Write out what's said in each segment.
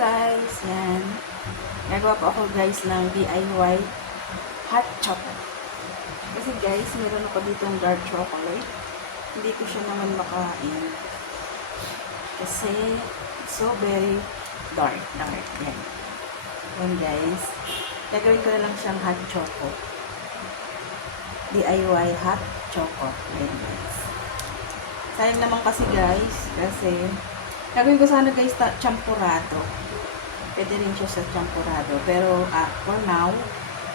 guys, yan. Nagawa po ako guys ng DIY hot chocolate. Kasi guys, meron ako ditong dark chocolate. Hindi ko siya naman makain. Kasi so very dark. Yan. Yan guys. Gagawin ko na lang siyang hot choco. DIY hot choco. Yan guys. Sayang naman kasi guys. Kasi gagawin ko sana guys champurado. Pwede rin siya sa champurado. Pero for now,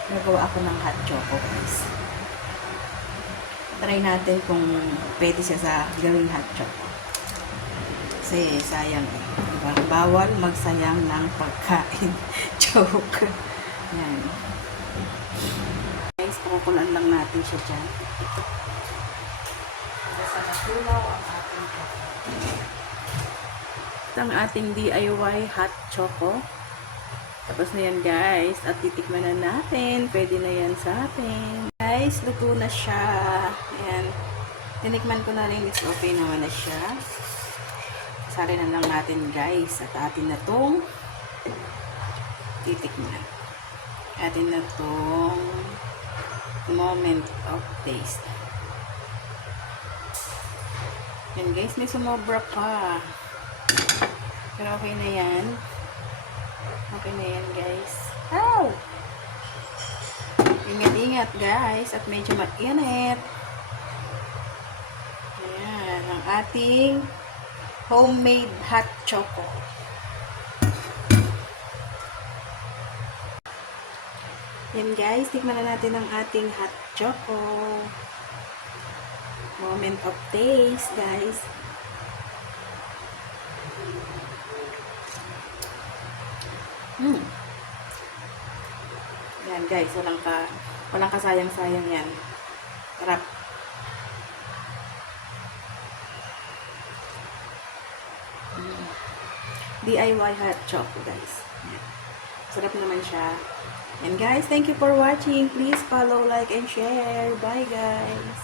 nagawa ako ng hot choco guys. Try natin kung pwede siya sa gawing hot choco. Kasi sayang eh. Diba? Bawal magsayang ng pagkain. Joke. Yan. Guys, pakukulan lang natin siya dyan. Basta natunaw ang ating choco. Ito ang ating DIY hot choco. Tapos na yan guys. At titikman na natin. Pwede na yan sa atin. Guys, luto na siya. Ayan. Tinikman ko na rin. It's okay naman na siya. Sari na lang natin guys. At atin na tong titikman. Atin na tong moment of taste. Yan guys. May sumobra pa. Pero okay na yan. Okay na yan guys. Ow! Ingat-ingat guys. At medyo mainit. Ayan. Ang ating homemade hot choco. Yan guys. Tikman na natin ang ating hot choco. Moment of taste guys. Yan guys, walang kasayang-sayang yan. Sarap. DIY hot choco guys. Yan. Sarap naman siya. And guys, thank you for watching. Please follow, like, and share. Bye guys.